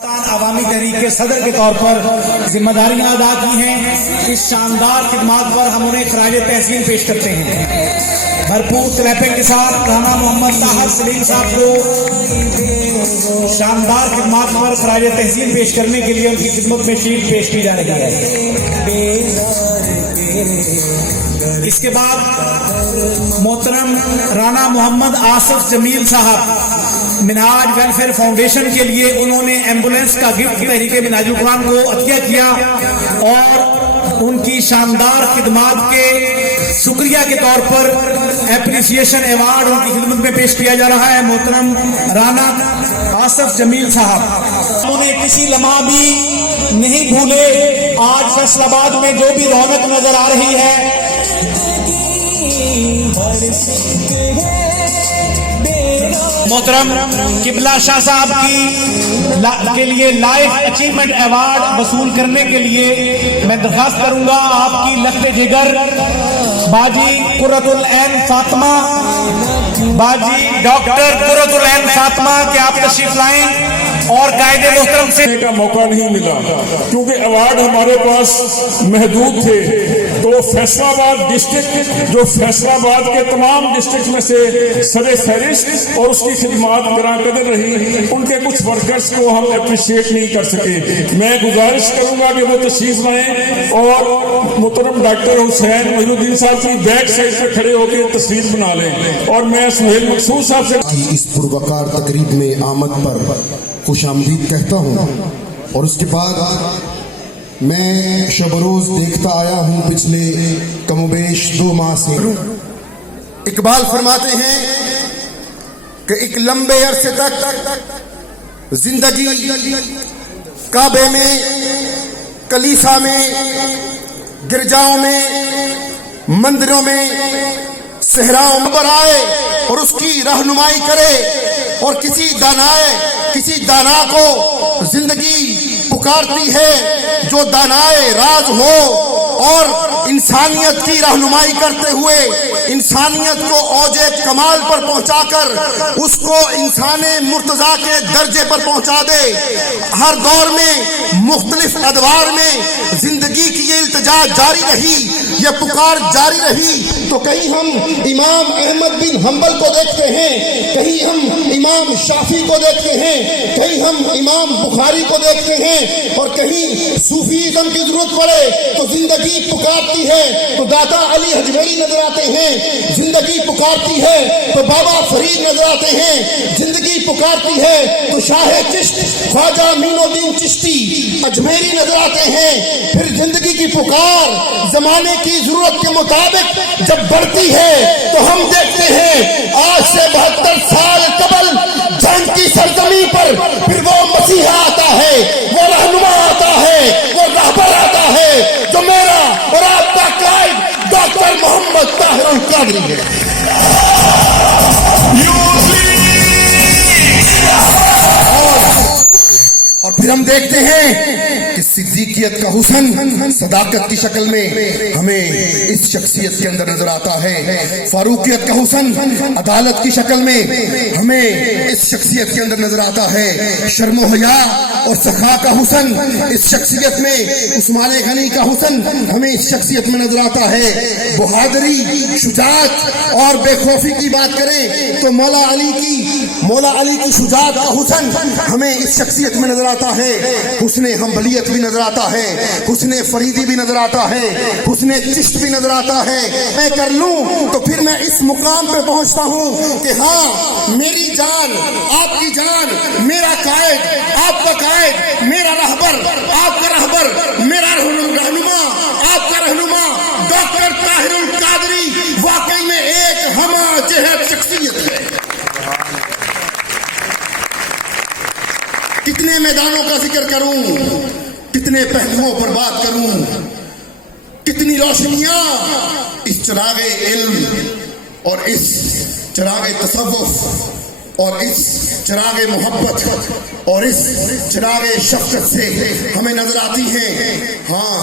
عوامی تحریک کے صدر کے طور پر ذمہ داریاں ادا کی ہیں. اس شاندار خدمات پر ہم انہیں خراج تحسین پیش کرتے ہیں. بھرپور کلیپنگ کے ساتھ رانا محمد طاہر سلیم صاحب کو شاندار خدمات پر خراج تحسین پیش کرنے کے لیے ان کی خدمت میں شیلڈ پیش کی جا رہی ہے. اس کے بعد محترم رانا محمد آصف جمیل صاحب منہاج ویلفیئر فاؤنڈیشن کے لیے انہوں نے ایمبولینس کا گفٹ تحریک منہاج القرآن کو عطیہ کیا اور ان کی شاندار خدمات کے شکریہ کے طور پر اپریسیشن ایوارڈ ان کی خدمت میں پیش کیا جا رہا ہے. محترم رانا آصف جمیل صاحب انہیں کسی لمحہ بھی نہیں بھولے. آج فیصل آباد میں جو بھی رونق نظر آ رہی ہے محترم قبلہ شاہ صاحب کے لیے لائف اچیومنٹ ایوارڈ وصول کرنے کے لیے میں درخواست کروں گا آپ کی لخت جگر باجی قرۃ العین فاطمہ، باجی ڈاکٹر قرۃ العین فاطمہ کہ آپ تشریف لائیں اور قائد محترم سے کا موقع نہیں ملا کیونکہ ایوارڈ ہمارے پاس محدود تھے. تو فیصل آباد ڈسٹرکٹ جو فیصل آباد کے تمام ڈسٹرکٹ میں سے سر فہرست اور اس کی خدمات گراں قدر رہی، ان کے کچھ ورکرز کو ہم اپریشیٹ نہیں کر سکے. میں گزارش کروں گا کہ وہ تشریف لائیں اور محترم ڈاکٹر حسین محی الدین صاحب کی بیک سائڈ پہ کھڑے ہو کے تصویر بنا لیں. اور میں سہیل مقصود صاحب سے اس پروقار تقریب میں آمد پر خوش آمدید کہتا ہوں. اور اس کے بعد میں شب روز دیکھتا آیا ہوں پچھلے کم و بیش 2 ماہ سے. اقبال فرماتے ہیں کہ ایک لمبے عرصے تک زندگی کعبے میں، کلیسا میں، گرجاؤں میں، مندروں میں، صحراؤں پر آئے اور اس کی رہنمائی کرے. اور کسی دانا کو زندگی پکارتی ہے جو دانائے راز ہو اور انسانیت کی رہنمائی کرتے ہوئے انسانیت کو اوج کمال پر پہنچا کر اس کو انسان مرتضیٰ کے درجے پر پہنچا دے. ہر دور میں مختلف ادوار میں زندگی کی یہ التجا جاری رہی، یہ پکار جاری رہی. تو کہیں ہم امام احمد بن حنبل کو دیکھتے ہیں، کہیں ہم امام شافعی کو دیکھتے ہیں، کہیں ہم امام بخاری کو دیکھتے ہیں، اور کہیں صوفیزم کی ضرورت پڑے تو زندگی پکارتی ہے تو داتا علی حجویری نظر آتے ہیں. زندگی پکارتی ہے تو بابا فرید نظر آتے ہیں. زندگی پکارتی ہے تو شاہ چشت خواجہ معین الدین چشتی اجمیری نظر آتے ہیں. پھر زندگی کی پکار زمانے کی ضرورت کے مطابق جب بڑھتی ہے تو ہم دیکھتے ہیں آج سے 72 سال قبل جنگ کی سرزمین پر پھر وہ مسیحا آتا ہے، وہ رہنما آتا ہے، وہ رہبر آتا ہے جو میرا اور آپ کا قائد ڈاکٹر محمد طاہر القادری ہے. اور پھر ہم دیکھتے ہیں کہ صدیقیت کا حسن صداقت کی شکل میں ہمیں اس شخصیت کے اندر نظر آتا ہے. فاروقیت کا حسن عدالت کی شکل میں ہمیں اس شخصیت کے اندر نظر آتا ہے. شرم و حیا اور سخا کا حسن اس شخصیت میں، عثمان غنی کا حسن ہمیں اس شخصیت میں نظر آتا ہے. بہادری، شجاعت اور بے خوفی کی بات کریں تو مولا علی کی شجاعت کا حسن ہمیں اس شخصیت میں نظر آتا ہے. حسن حنبلیت بھی نظر آتا ہے، حسن فریدی بھی نظر آتا ہے، حسن چشت بھی نظر آتا ہے. میں کر لوں تو پھر میں اس مقام پہ پہنچتا ہوں کہ ہاں میری جان، آپ کی جان، میرا قائد، آپ کا قائد، میرا رہبر، آپ کا رہبر، میرا رہنما، آپ کا رہنما ڈاکٹر طاہر القادری واقعی میں ایک ہمہ جہت شخصیت ہے. کتنے میدانوں کا ذکر کروں، کتنے پہلوؤں پر بات کروں، کتنی روشنیاں اس چراغ علم اور اس چراغ تصوف اور اس چراغ محبت اور اس چراغ شفقت سے ہمیں نظر آتی ہیں. ہاں